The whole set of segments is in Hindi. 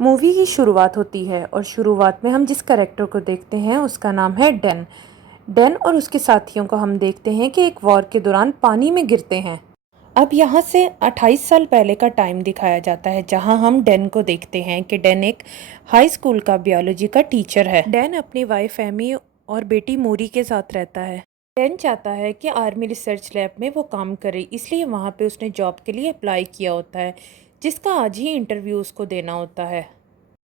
मूवी की शुरुआत होती है और शुरुआत में हम जिस कैरेक्टर को देखते हैं उसका नाम है डैन। डैन और उसके साथियों को हम देखते हैं कि एक वॉर के दौरान पानी में गिरते हैं। अब यहाँ से 28 साल पहले का टाइम दिखाया जाता है जहाँ हम डैन को देखते हैं कि डैन एक हाई स्कूल का बायोलॉजी का टीचर है। डैन अपनी वाइफ एमी और बेटी मोरी के साथ रहता है। डैन चाहता है कि आर्मी रिसर्च लैब में वो काम करे, इसलिए वहाँ पे उसने जॉब के लिए अप्लाई किया होता है, जिसका आज ही इंटरव्यू उसको देना होता है।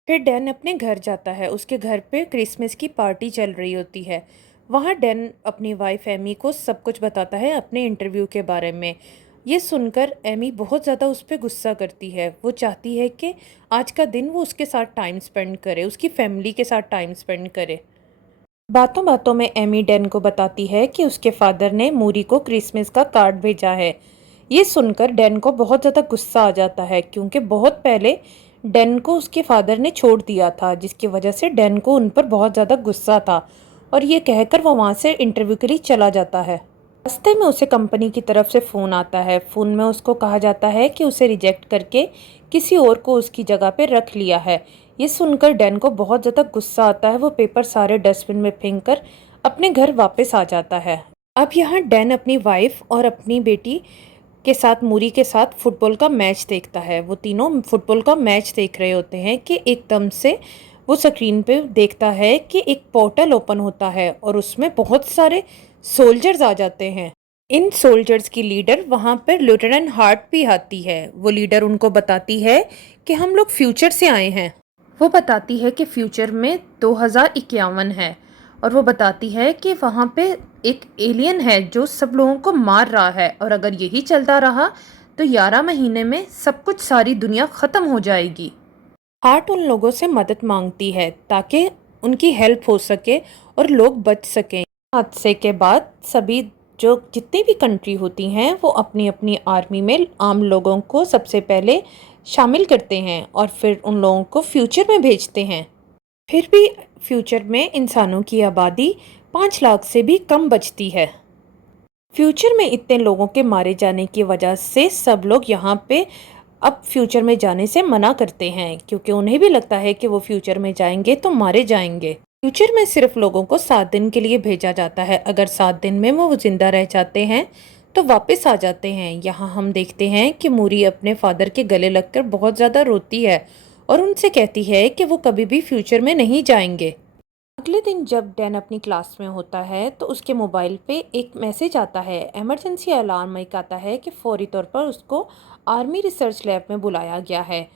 फिर डैन अपने घर जाता है। उसके घर पे क्रिसमस की पार्टी चल रही होती है। वहाँ डैन अपनी वाइफ एमी को सब कुछ बताता है अपने इंटरव्यू के बारे में। ये सुनकर एमी बहुत ज़्यादा उस पर गुस्सा करती है। वो चाहती है कि आज का दिन वो उसके साथ टाइम स्पेंड करे, उसकी फैमिली के साथ टाइम स्पेंड करे। बातों बातों में एमी डैन को बताती है कि उसके फादर ने मूरी को क्रिसमस का कार्ड भेजा है। ये सुनकर डैन को बहुत ज़्यादा गुस्सा आ जाता है, क्योंकि बहुत पहले डैन को उसके फादर ने छोड़ दिया था, जिसकी वजह से डैन को उन पर बहुत ज़्यादा गुस्सा था। और ये कहकर वो वहाँ से इंटरव्यू के लिए चला जाता है। रास्ते में उसे कंपनी की तरफ से फ़ोन आता है। फ़ोन में उसको कहा जाता है कि उसे रिजेक्ट करके किसी और को उसकी जगह पे रख लिया है। ये सुनकर डैन को बहुत ज़्यादा गुस्सा आता है। वो पेपर सारे डस्टबिन में फेंक कर अपने घर वापस आ जाता है। अब यहाँ डैन अपनी वाइफ और अपनी बेटी के साथ मूरी के साथ फुटबॉल का मैच देखता है। वो तीनों फुटबॉल का मैच देख रहे होते हैं कि एकदम से वो स्क्रीन पे देखता है कि एक पोर्टल ओपन होता है और उसमें बहुत सारे सोल्जर्स आ जाते हैं। इन सोल्जर्स की लीडर वहाँ पर लेफ्टिनेंट हार्ट भी आती है। वो लीडर उनको बताती है कि हम लोग फ्यूचर से आए हैं। वो बताती है कि फ्यूचर में 2051 है और वो बताती है कि वहाँ पे एक एलियन है जो सब लोगों को मार रहा है, और अगर यही चलता रहा तो 11 महीने में सब कुछ सारी दुनिया ख़त्म हो जाएगी। हार्ट उन लोगों से मदद मांगती है ताकि उनकी हेल्प हो सके और लोग बच सकें। हादसे के बाद सभी जो जितनी भी कंट्री होती हैं वो अपनी अपनी आर्मी में आम लोगों को सबसे पहले शामिल करते हैं और फिर उन लोगों को फ्यूचर में भेजते हैं। फिर भी फ्यूचर में इंसानों की आबादी 5 लाख से भी कम बचती है। फ्यूचर में इतने लोगों के मारे जाने की वजह से सब लोग यहाँ पे अब फ्यूचर में जाने से मना करते हैं, क्योंकि उन्हें भी लगता है कि वो फ्यूचर में जाएंगे तो मारे जाएंगे। फ्यूचर में सिर्फ लोगों को 7 दिन के लिए भेजा जाता है। अगर 7 दिन में वो जिंदा रह जाते हैं तो वापस आ जाते हैं। यहाँ हम देखते हैं कि मूरी अपने फादर के गले लगकर बहुत ज़्यादा रोती है और उनसे कहती है कि वो कभी भी फ्यूचर में नहीं जाएंगे। अगले दिन जब डैन अपनी क्लास में होता है तो उसके मोबाइल पे एक मैसेज आता है। इमरजेंसी अलार्म एक आता है कि फौरी तौर पर उसको आर्मी रिसर्च लैब में बुलाया गया है।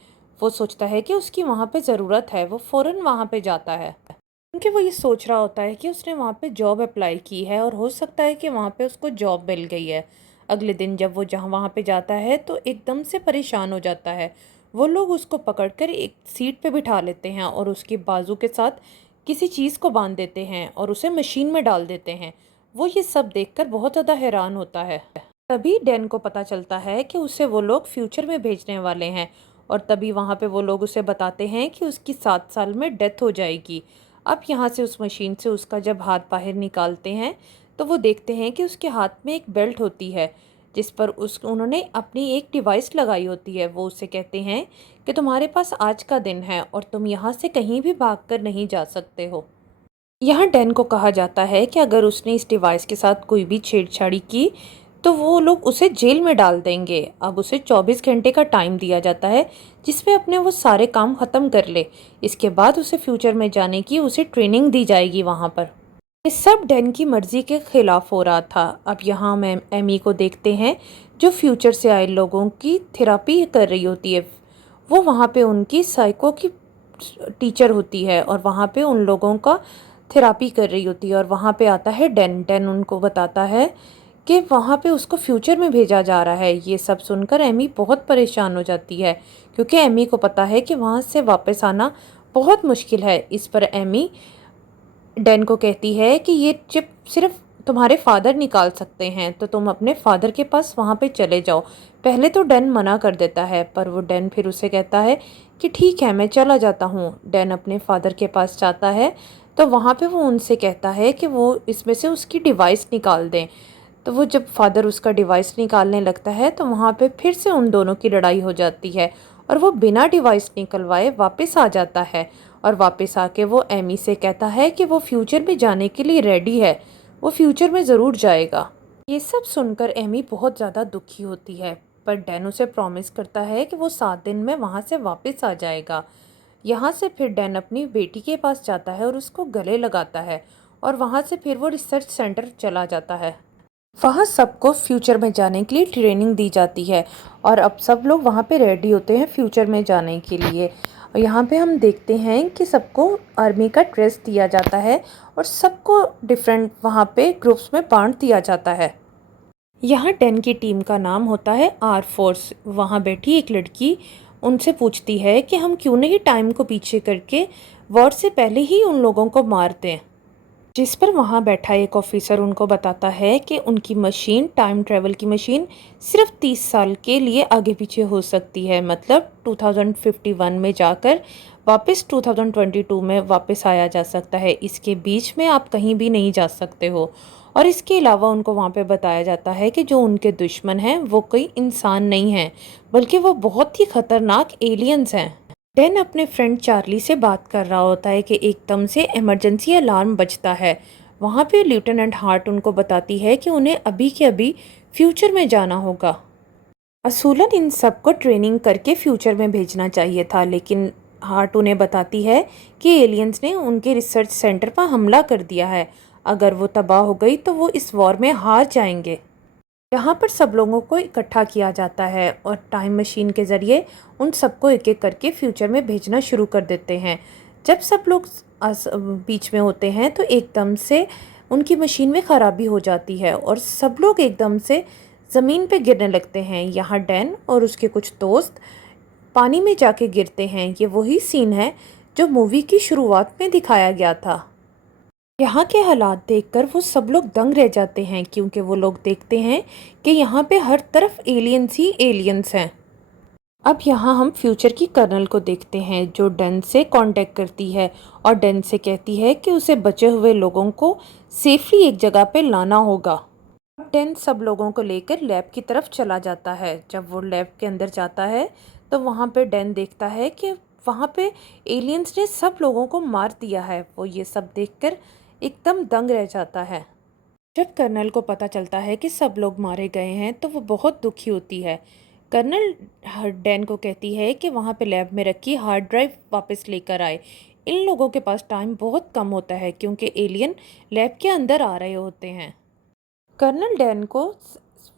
वो सोचता है कि उसकी वहाँ पे ज़रूरत है। वो फ़ौरन वहाँ पे जाता है, क्योंकि वो ये सोच रहा होता है कि उसने वहाँ पे जॉब अप्लाई की है और हो सकता है कि वहाँ पे उसको जॉब मिल गई है। अगले दिन जब वो जहाँ वहाँ पे जाता है तो एकदम से परेशान हो जाता है। वो लोग उसको पकड़कर एक सीट पे बिठा लेते हैं और उसके बाजू के साथ किसी चीज़ को बांध देते हैं और उसे मशीन में डाल देते हैं। वो ये सब देखकर बहुत ज़्यादा हैरान होता है। तभी डैन को पता चलता है कि उसे वो लोग फ्यूचर में भेजने वाले हैं, और तभी वहाँ पे वो लोग उसे बताते हैं कि उसकी 7 साल में डेथ हो जाएगी। अब यहाँ से उस मशीन से उसका जब हाथ बाहर निकालते हैं तो वो देखते हैं कि उसके हाथ में एक बेल्ट होती है, जिस पर उन्होंने अपनी एक डिवाइस लगाई होती है। वो उससे कहते हैं कि तुम्हारे पास आज का दिन है और तुम यहाँ से कहीं भी भागकर नहीं जा सकते हो। यहाँ डैन को कहा जाता है कि अगर उसने इस डिवाइस के साथ कोई भी छेड़छाड़ी की तो वो लोग उसे जेल में डाल देंगे। अब उसे 24 घंटे का टाइम दिया जाता है जिसमें अपने वो सारे काम ख़त्म कर ले। इसके बाद उसे फ्यूचर में जाने की उसे ट्रेनिंग दी जाएगी वहाँ पर। ये सब डैन की मर्ज़ी के ख़िलाफ़ हो रहा था। अब यहाँ हम एमी को देखते हैं जो फ्यूचर से आए लोगों की थेरापी कर रही होती है। वो वहाँ पे उनकी साइको की टीचर होती है और वहाँ पे उन लोगों का थेरापी कर रही होती है। और वहाँ पे आता है डैन। डैन उनको बताता है कि वहाँ पे उसको फ्यूचर में भेजा जा रहा है। ये सब सुनकर एमी बहुत परेशान हो जाती है, क्योंकि एमी को पता है कि वहाँ से वापस आना बहुत मुश्किल है। इस पर एमी डैन को कहती है कि ये चिप सिर्फ तुम्हारे फादर निकाल सकते हैं, तो तुम अपने फादर के पास वहाँ पे चले जाओ। पहले तो डैन मना कर देता है, पर वो डैन फिर उसे कहता है कि ठीक है मैं चला जाता हूँ। डैन अपने फादर के पास जाता है तो वहाँ पे वो उनसे कहता है कि वो इसमें से उसकी डिवाइस निकाल दें। तो वो जब फादर उसका डिवाइस निकालने लगता है तो वहाँ पे फिर से उन दोनों की लड़ाई हो जाती है और वो बिना डिवाइस निकलवाए वापस आ जाता है और वापस आके वो एमी से कहता है कि वो फ्यूचर में जाने के लिए रेडी है, वो फ्यूचर में ज़रूर जाएगा। ये सब सुनकर एमी बहुत ज़्यादा दुखी होती है, पर डैन उसे प्रॉमिस करता है कि वो 7 दिन में वहाँ से वापस आ जाएगा। यहाँ से फिर डैन अपनी बेटी के पास जाता है और उसको गले लगाता है और वहाँ से फिर वो रिसर्च सेंटर चला जाता है। वहाँ सबको फ्यूचर में जाने के लिए ट्रेनिंग दी जाती है और अब सब लोग वहाँ पे रेडी होते हैं फ्यूचर में जाने के लिए। और यहाँ पे हम देखते हैं कि सबको आर्मी का ड्रेस दिया जाता है और सबको डिफरेंट वहाँ पे ग्रुप्स में बांट दिया जाता है। यहाँ डैन की टीम का नाम होता है आर फोर्स। वहाँ बैठी एक लड़की उनसे पूछती है कि हम क्यों नहीं टाइम को पीछे करके वॉर से पहले ही उन लोगों को मार दें। जिस पर वहाँ बैठा एक ऑफिसर उनको बताता है कि उनकी मशीन, टाइम ट्रेवल की मशीन, सिर्फ 30 साल के लिए आगे पीछे हो सकती है, मतलब 2051 में जाकर वापस 2022 में वापस आया जा सकता है। इसके बीच में आप कहीं भी नहीं जा सकते हो। और इसके अलावा उनको वहाँ पे बताया जाता है कि जो उनके दुश्मन हैं वो कोई इंसान नहीं हैं, बल्कि वो बहुत ही खतरनाक एलियंस हैं। डैन अपने फ्रेंड चार्ली से बात कर रहा होता है कि एकदम से इमरजेंसी अलार्म बजता है। वहाँ पे लेफ्टिनेंट हार्ट उनको बताती है कि उन्हें अभी के अभी फ्यूचर में जाना होगा। असूलन इन सबको ट्रेनिंग करके फ्यूचर में भेजना चाहिए था, लेकिन हार्ट उन्हें बताती है कि एलियंस ने उनके रिसर्च सेंटर पर हमला कर दिया है। अगर वो तबाह हो गई तो वो इस वॉर में हार जाएंगे। यहाँ पर सब लोगों को इकट्ठा किया जाता है और टाइम मशीन के ज़रिए उन सबको एक एक करके फ्यूचर में भेजना शुरू कर देते हैं। जब सब लोग बीच में होते हैं तो एकदम से उनकी मशीन में ख़राबी हो जाती है और सब लोग एकदम से ज़मीन पे गिरने लगते हैं। यहाँ डैन और उसके कुछ दोस्त पानी में जाके गिरते हैं। ये वही सीन है जो मूवी की शुरुआत में दिखाया गया था। यहाँ के हालात देखकर वो सब लोग दंग रह जाते हैं, क्योंकि वो लोग देखते हैं कि यहाँ पे हर तरफ एलियंस ही एलियंस हैं। अब यहाँ हम फ्यूचर की कर्नल को देखते हैं जो डैन से कांटेक्ट करती है और डैन से कहती है कि उसे बचे हुए लोगों को सेफली एक जगह पे लाना होगा। अब डैन सब लोगों को लेकर लैब की तरफ चला जाता है। जब वो लैब के अंदर जाता है तो वहाँ पे डैन देखता है कि वहाँ पे एलियंस ने सब लोगों को मार दिया है। वो ये सब देखकर एकदम दंग रह जाता है। जब कर्नल को पता चलता है कि सब लोग मारे गए हैं तो वो बहुत दुखी होती है। कर्नल डैन को कहती है कि वहाँ पे लैब में रखी हार्ड ड्राइव वापस लेकर आए। इन लोगों के पास टाइम बहुत कम होता है क्योंकि एलियन लैब के अंदर आ रहे होते हैं। कर्नल डैन को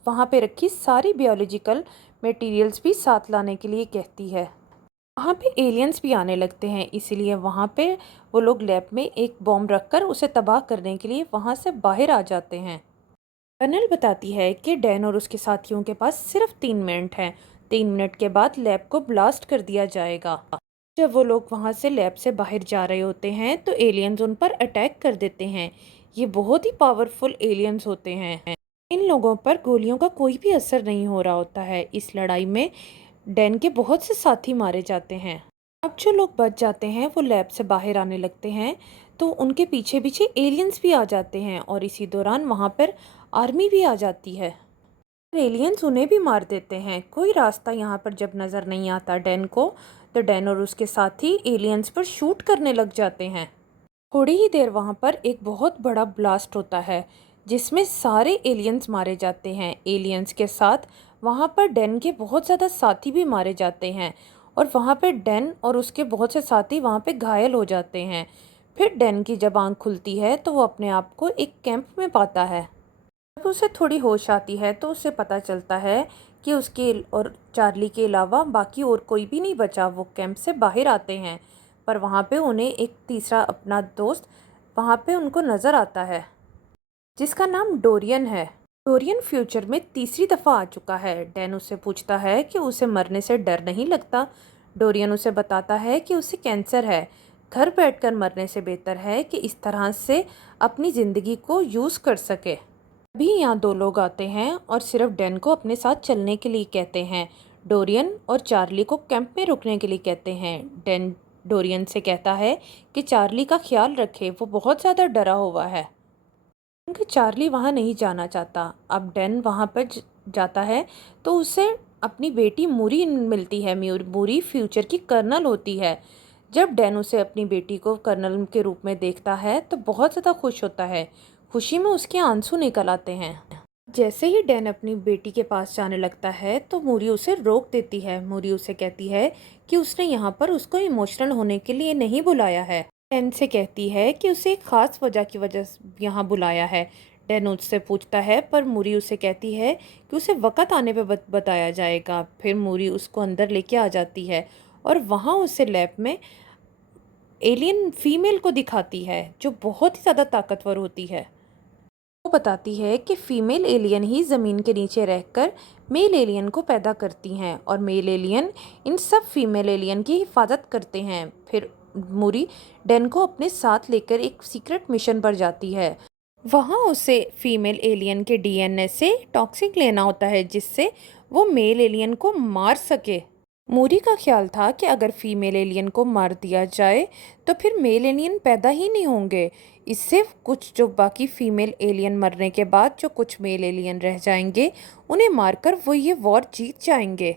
वहाँ पे रखी सारी बायोलॉजिकल मटेरियल्स भी साथ लाने के लिए कहती है। वहाँ पे एलियंस भी आने लगते हैं, इसीलिए वहाँ पे वो लोग लैब में एक बॉम्ब रखकर उसे तबाह करने के लिए वहाँ से बाहर आ जाते हैं। कर्नल बताती है कि डैन और उसके साथियों के पास सिर्फ 3 मिनट हैं। 3 मिनट के बाद लैब को ब्लास्ट कर दिया जाएगा। जब वो लोग वहाँ से लैब से बाहर जा रहे होते हैं तो एलियंस उन पर अटैक कर देते हैं। ये बहुत ही पावरफुल एलियंस होते हैं। इन लोगों पर गोलियों का कोई भी असर नहीं हो रहा होता है। इस लड़ाई में डैन के बहुत से साथी मारे जाते हैं। अब जो लोग बच जाते हैं वो लैब से बाहर आने लगते हैं तो उनके पीछे पीछे एलियंस भी आ जाते हैं और इसी दौरान वहाँ पर आर्मी भी आ जाती है। एलियंस उन्हें भी मार देते हैं। कोई रास्ता यहाँ पर जब नज़र नहीं आता डैन को, तो डैन और उसके साथी एलियंस पर शूट करने लग जाते हैं। थोड़ी ही देर वहाँ पर एक बहुत बड़ा ब्लास्ट होता है जिसमें सारे एलियंस मारे जाते हैं। एलियंस के साथ वहाँ पर डैन के बहुत ज़्यादा साथी भी मारे जाते हैं और वहाँ पर डैन और उसके बहुत से साथी वहाँ पे घायल हो जाते हैं। फिर डैन की जब आँख खुलती है तो वो अपने आप को एक कैंप में पाता है। जब उसे थोड़ी होश आती है तो उसे पता चलता है कि उसके और चार्ली के अलावा बाकी और कोई भी नहीं बचा। वो कैंप से बाहर आते हैं पर वहाँ पे उन्हें एक तीसरा अपना दोस्त वहाँ पे उनको नज़र आता है जिसका नाम डोरियन है। डोरियन फ्यूचर में तीसरी दफ़ा आ चुका है। डैन उससे पूछता है कि उसे मरने से डर नहीं लगता। डोरियन उसे बताता है कि उसे कैंसर है, घर बैठकर मरने से बेहतर है कि इस तरह से अपनी ज़िंदगी को यूज़ कर सके। अभी यहाँ 2 लोग आते हैं और सिर्फ डैन को अपने साथ चलने के लिए कहते हैं। डोरियन और चार्ली को कैंप में रुकने के लिए कहते हैं। डैन डोरियन से कहता है कि चार्ली का ख्याल रखे, वो बहुत ज़्यादा डरा हुआ है क्योंकि चार्ली वहाँ नहीं जाना चाहता। अब डैन वहाँ पर जाता है तो उसे अपनी बेटी मूरी मिलती है। मूरी फ्यूचर की कर्नल होती है। जब डैन उसे अपनी बेटी को कर्नल के रूप में देखता है तो बहुत ज़्यादा खुश होता है। खुशी में उसके आंसू निकल आते हैं। जैसे ही डैन अपनी बेटी के पास जाने लगता है तो मूरी उसे रोक देती है। मूरी उसे कहती है कि उसने यहाँ पर उसको इमोशनल होने के लिए नहीं बुलाया है। डैन से कहती है कि उसे एक ख़ास वजह की वजह से यहाँ बुलाया है। डैन उससे पूछता है पर मूरी उसे कहती है कि उसे वक़्त आने पे बताया जाएगा। फिर मूरी उसको अंदर लेके आ जाती है और वहाँ उसे लैब में एलियन फीमेल को दिखाती है जो बहुत ही ज़्यादा ताकतवर होती है। वो बताती है कि फीमेल एलियन ही ज़मीन के नीचे रहकर मेल एलियन को पैदा करती हैं और मेल एलियन इन सब फीमेल एलियन की हिफाजत करते हैं। फिर मूरी डैन को अपने साथ लेकर एक सीक्रेट मिशन पर जाती है। वहाँ उसे फीमेल एलियन के डीएनए से टॉक्सिक लेना होता है जिससे वो मेल एलियन को मार सके। मूरी का ख्याल था कि अगर फीमेल एलियन को मार दिया जाए तो फिर मेल एलियन पैदा ही नहीं होंगे। इससे कुछ जो बाकी फीमेल एलियन मरने के बाद जो कुछ मेल एलियन रह जाएंगे उन्हें मारकर वो ये वॉर जीत जाएंगे।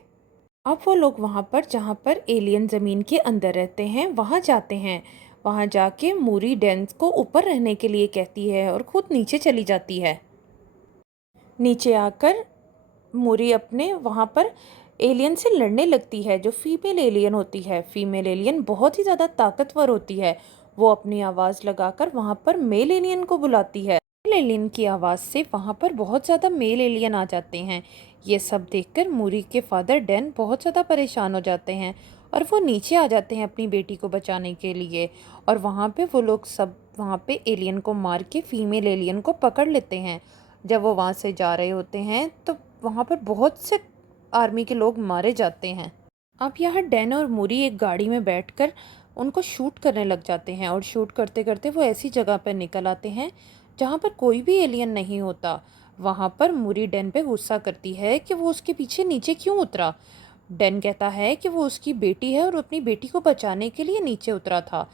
अब वो लोग वहाँ पर जहाँ पर एलियन ज़मीन के अंदर रहते हैं वहाँ जाते हैं। वहाँ जाके मूरी डेंस को ऊपर रहने के लिए कहती है और खुद नीचे चली जाती है। नीचे आकर मूरी अपने वहाँ पर एलियन से लड़ने लगती है जो फीमेल एलियन होती है। फीमेल एलियन बहुत ही ज़्यादा ताकतवर होती है। वो अपनी आवाज़ लगाकर वहाँ पर मेल एलियन को बुलाती है। मेल एलियन की आवाज़ से वहाँ पर बहुत ज़्यादा मेल एलियन आ जाते हैं। ये सब देखकर मूरी के फादर डैन बहुत ज़्यादा परेशान हो जाते हैं और वो नीचे आ जाते हैं अपनी बेटी को बचाने के लिए। और वहाँ पे वो लोग सब वहाँ पे एलियन को मार के फीमेल एलियन को पकड़ लेते हैं। जब वो वहाँ से जा रहे होते हैं तो वहाँ पर बहुत से आर्मी के लोग मारे जाते हैं। अब यहाँ डैन और मूरी एक गाड़ी में बैठकर उनको शूट करने लग जाते हैं और शूट करते करते वो ऐसी जगह पर निकल आते हैं जहाँ पर कोई भी एलियन नहीं होता। वहाँ पर मूरी डैन पे गुस्सा करती है कि वो उसके पीछे नीचे क्यों उतरा। डैन कहता है कि वो उसकी बेटी है और अपनी बेटी को बचाने के लिए नीचे उतरा था।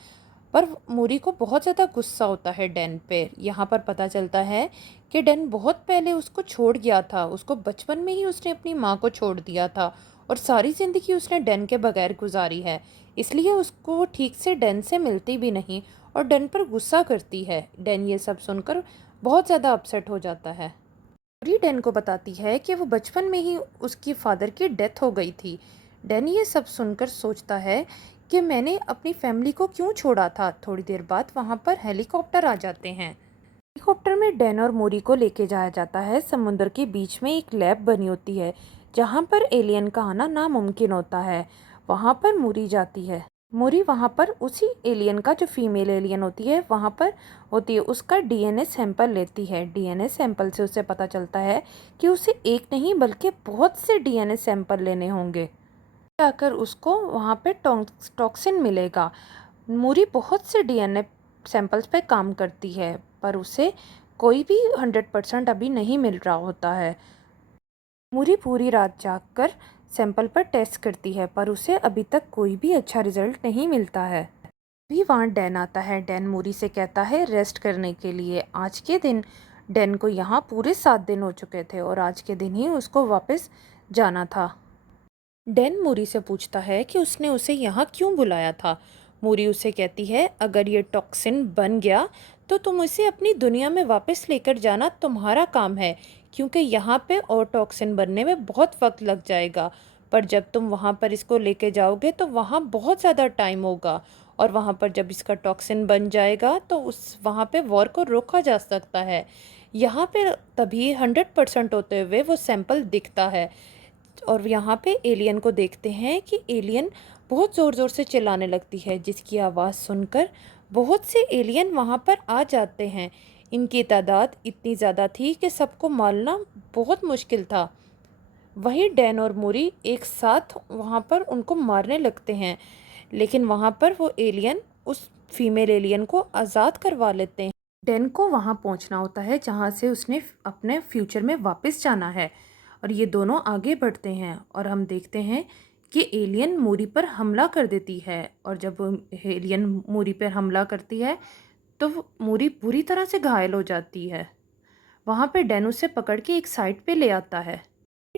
पर मूरी को बहुत ज़्यादा गुस्सा होता है डैन पे। यहाँ पर पता चलता है कि डैन बहुत पहले उसको छोड़ गया था। उसको बचपन में ही उसने अपनी माँ को छोड़ दिया था और सारी ज़िंदगी उसने डैन के बगैर गुजारी है। इसलिए उसको ठीक से डैन से मिलती भी नहीं और डैन पर गुस्सा करती है। डैन ये सब सुनकर बहुत ज़्यादा अपसेट हो जाता है। मूरी डैन को बताती है कि वो बचपन में ही उसकी फादर की डेथ हो गई थी। डैन ये सब सुनकर सोचता है कि मैंने अपनी फैमिली को क्यों छोड़ा था। थोड़ी देर बाद वहाँ पर हेलीकॉप्टर आ जाते हैं। हेलीकॉप्टर में डैन और मूरी को लेके जाया जाता है। समुद्र के बीच में एक लैब बनी होती है जहाँ पर एलियन का आना नामुमकिन होता है। वहाँ पर मूरी जाती है। मूरी वहाँ पर उसी एलियन का जो फीमेल एलियन होती है वहाँ पर होती है उसका डीएनए सैंपल लेती है। डीएनए सैंपल से उसे पता चलता है कि उसे एक नहीं बल्कि बहुत से डीएनए सैंपल लेने होंगे जाकर उसको वहाँ पे टॉक्सिन मिलेगा। मूरी बहुत से डीएनए सैंपल्स पे काम करती है पर उसे कोई भी 100% अभी नहीं मिल रहा होता है। मूरी पूरी रात जागकर सैंपल पर टेस्ट करती है पर उसे अभी तक कोई भी अच्छा रिजल्ट नहीं मिलता है। भी वहाँ डैन आता है। डैन मूरी से कहता है रेस्ट करने के लिए। आज के दिन डैन को यहाँ पूरे 7 दिन हो चुके थे और आज के दिन ही उसको वापस जाना था। डैन मूरी से पूछता है कि उसने उसे यहाँ क्यों बुलाया था। मूरी उसे कहती है अगर ये टॉक्सिन बन गया तो तुम इसे अपनी दुनिया में वापस लेकर जाना तुम्हारा काम है क्योंकि यहाँ पे और टॉक्सिन बनने में बहुत वक्त लग जाएगा। पर जब तुम वहाँ पर इसको लेके जाओगे तो वहाँ बहुत ज़्यादा टाइम होगा और वहाँ पर जब इसका टॉक्सिन बन जाएगा तो उस वहाँ पे वॉर को रोका जा सकता है। यहाँ पे तभी 100% होते हुए वो सैंपल दिखता है और यहाँ पे एलियन को देखते हैं कि एलियन बहुत ज़ोर ज़ोर से चिल्लाने लगती है जिसकी आवाज़ सुनकर बहुत से एलियन वहाँ पर आ जाते हैं। इनकी तादाद इतनी ज़्यादा थी कि सबको मारना बहुत मुश्किल था। वहीं डैन और मूरी एक साथ वहाँ पर उनको मारने लगते हैं लेकिन वहाँ पर वो एलियन उस फीमेल एलियन को आज़ाद करवा लेते हैं। डैन को वहाँ पहुँचना होता है जहाँ से उसने अपने फ्यूचर में वापस जाना है और ये दोनों आगे बढ़ते हैं और हम देखते हैं कि एलियन मूरी पर हमला कर देती है और जब एलियन मूरी पर हमला करती है तो मूरी बुरी तरह से घायल हो जाती है। वहाँ पे डैन उसे पकड़ के एक साइड पे ले आता है।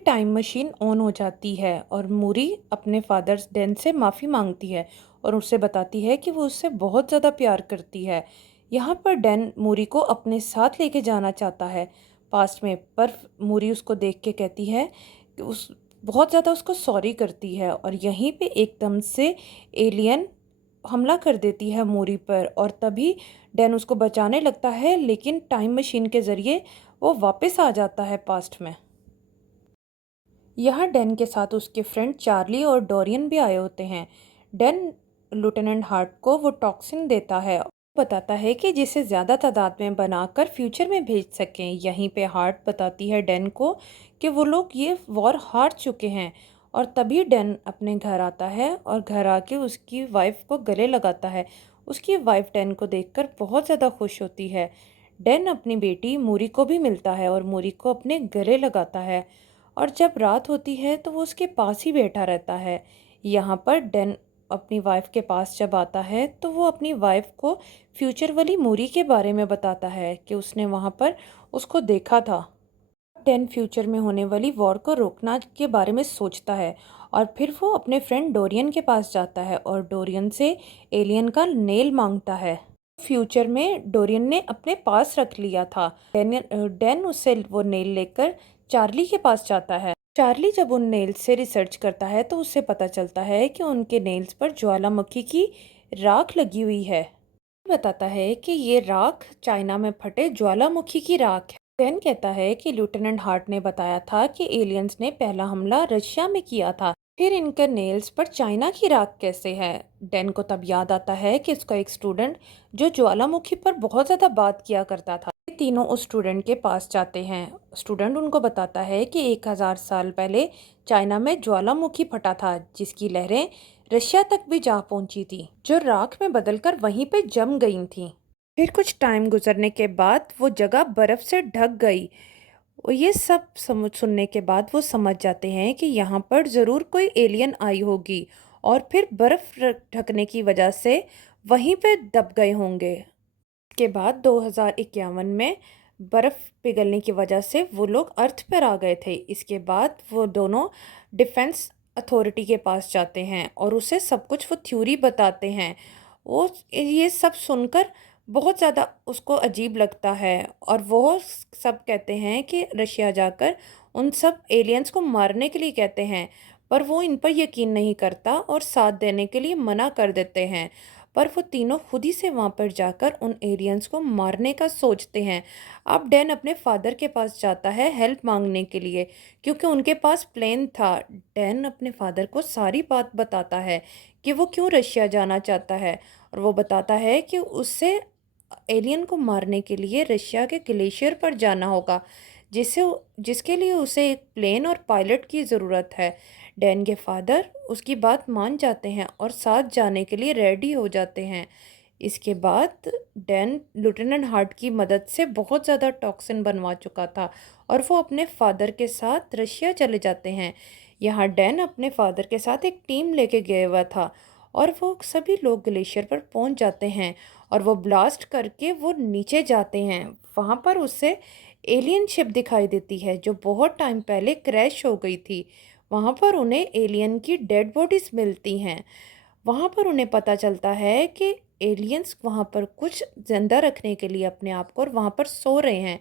टाइम मशीन ऑन हो जाती है और मूरी अपने फादर डैन से माफ़ी मांगती है और उससे बताती है कि वो उससे बहुत ज़्यादा प्यार करती है। यहाँ पर डैन मूरी को अपने साथ लेके जाना चाहता है पास्ट में, पर मूरी उसको देख के कहती है कि उस बहुत ज़्यादा उसको सॉरी करती है और यहीं पे एकदम से एलियन हमला कर देती है मूरी पर और तभी डैन उसको बचाने लगता है, लेकिन टाइम मशीन के ज़रिए वो वापस आ जाता है पास्ट में। यहाँ डैन के साथ उसके फ्रेंड चार्ली और डोरियन भी आए होते हैं। डैन लेफ्टिनेंट हार्ट को वो टॉक्सिन देता है और बताता है कि जिसे ज़्यादा तादाद में बनाकर फ्यूचर में भेज सकें। यहीं पे हार्ट बताती है डैन को कि वो लोग ये वॉर हार चुके हैं और तभी डैन अपने घर आता है और घर आके उसकी वाइफ को गले लगाता है। उसकी वाइफ डैन को देखकर बहुत ज़्यादा खुश होती है। डैन अपनी बेटी मूरी को भी मिलता है और मूरी को अपने गले लगाता है और जब रात होती है तो वो उसके पास ही बैठा रहता है। यहाँ पर डैन अपनी वाइफ के पास जब आता है तो वो अपनी वाइफ को फ्यूचर वाली मूरी के बारे में बताता है कि उसने वहाँ पर उसको देखा था। डैन फ्यूचर में होने वाली वॉर को रोकना के बारे में सोचता है और फिर वो अपने फ्रेंड डोरियन के पास जाता है और डोरियन से एलियन का नेल मांगता है। फ्यूचर में डोरियन ने अपने पास रख लिया था। डैन उससे वो नेल लेकर चार्ली के पास जाता है। चार्ली जब उन नेल्स से रिसर्च करता है तो उससे पता चलता है कि उनके नेल्स पर ज्वालामुखी की राख लगी हुई है। बताता है कि ये राख चाइना में फटे ज्वालामुखी की राख है। डैन कहता है कि लेफ्टिनेंट हार्ट ने बताया था कि एलियंस ने पहला हमला रशिया में किया था, फिर इनके नेल्स पर चाइना की राख कैसे है। डैन को तब याद आता है कि उसका एक स्टूडेंट जो ज्वालामुखी पर बहुत ज़्यादा बात किया करता था। ये तीनों उस स्टूडेंट के पास जाते हैं। स्टूडेंट उनको बताता है कि 1000 साल पहले चाइना में ज्वालामुखी फटा था जिसकी लहरें रशिया तक भी जा पहुंची थी, जो राख में बदलकर वहीं पे जम गई थी। फिर कुछ टाइम गुजरने के बाद वो जगह बर्फ से ढक गई और ये सब समझ सुनने के बाद वो समझ जाते हैं कि यहाँ पर ज़रूर कोई एलियन आई होगी और फिर बर्फ ढकने की वजह से वहीं पे दब गए होंगे। के बाद 2051 में बर्फ पिघलने की वजह से वो लोग अर्थ पर आ गए थे। इसके बाद वो दोनों डिफेंस अथॉरिटी के पास जाते हैं और उसे सब कुछ वो थ्योरी बताते हैं। वो ये सब सुनकर बहुत ज़्यादा उसको अजीब लगता है और वो सब कहते हैं कि रशिया जाकर उन सब एलियंस को मारने के लिए कहते हैं, पर वो इन पर यकीन नहीं करता और साथ देने के लिए मना कर देते हैं। पर वो तीनों खुद ही से वहाँ पर जाकर उन एलियंस को मारने का सोचते हैं। अब डैन अपने फादर के पास जाता है हेल्प मांगने के लिए, क्योंकि उनके पास प्लेन था। डैन अपने फादर को सारी बात बताता है कि वो क्यों रशिया जाना चाहता है और वो बताता है कि उससे एलियन को मारने के लिए रशिया के ग्लेशियर पर जाना होगा, जिसे जिसके लिए उसे एक प्लेन और पायलट की ज़रूरत है। डैन के फादर उसकी बात मान जाते हैं और साथ जाने के लिए रेडी हो जाते हैं। इसके बाद डैन लेफ्टिनेंट हार्ट की मदद से बहुत ज़्यादा टॉक्सिन बनवा चुका था और वो अपने फादर के साथ रशिया चले जाते हैं। यहाँ डैन अपने फादर के साथ एक टीम लेके गया हुआ था और वो सभी लोग ग्लेशियर पर पहुंच जाते हैं और वो ब्लास्ट करके वो नीचे जाते हैं। वहाँ पर उससे एलियन शिप दिखाई देती है जो बहुत टाइम पहले क्रैश हो गई थी। वहाँ पर उन्हें एलियन की डेड बॉडीज मिलती हैं। वहाँ पर उन्हें पता चलता है कि एलियंस वहाँ पर कुछ जिंदा रखने के लिए अपने आप को और वहाँ पर सो रहे हैं,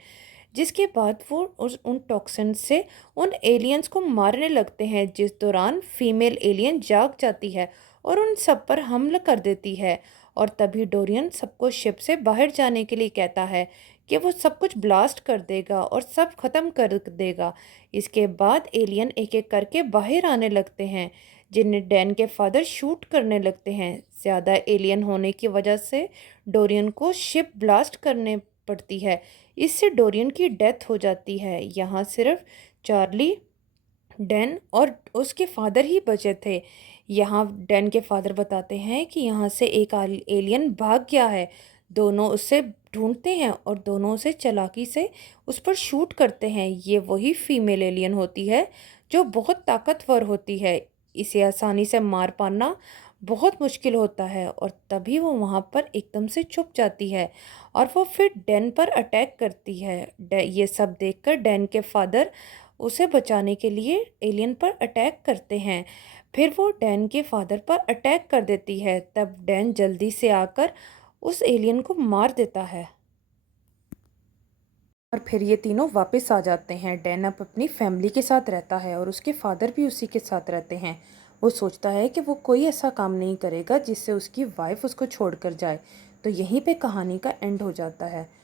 जिसके बाद वो उन टॉक्सिन से उन एलियंस को मारने लगते हैं, जिस दौरान फीमेल एलियन जाग जाती है और उन सब पर हमला कर देती है। और तभी डोरियन सबको शिप से बाहर जाने के लिए कहता है कि वो सब कुछ ब्लास्ट कर देगा और सब खत्म कर देगा। इसके बाद एलियन एक एक करके बाहर आने लगते हैं, जिन्हें डैन के फादर शूट करने लगते हैं। ज़्यादा एलियन होने की वजह से डोरियन को शिप ब्लास्ट करने पड़ती है। इससे डोरियन की डेथ हो जाती है। यहाँ सिर्फ चार्ली, डैन और उसके फादर ही बचे थे। यहाँ डैन के फादर बताते हैं कि यहाँ से एक एलियन भाग गया है। दोनों उसे ढूंढते हैं और दोनों उसे चालाकी से उस पर शूट करते हैं। ये वही फीमेल एलियन होती है जो बहुत ताकतवर होती है। इसे आसानी से मार पाना बहुत मुश्किल होता है और तभी वो वहाँ पर एकदम से छुप जाती है और वो फिर डैन पर अटैक करती है। ये सब देखकर डैन के फादर उसे बचाने के लिए एलियन पर अटैक करते हैं। फिर वो डैन के फादर पर अटैक कर देती है। तब डैन जल्दी से आकर उस एलियन को मार देता है और फिर ये तीनों वापस आ जाते हैं। डैन अब अपनी फैमिली के साथ रहता है और उसके फादर भी उसी के साथ रहते हैं। वो सोचता है कि वो कोई ऐसा काम नहीं करेगा जिससे उसकी वाइफ उसको छोड़कर जाए। तो यहीं पे कहानी का एंड हो जाता है।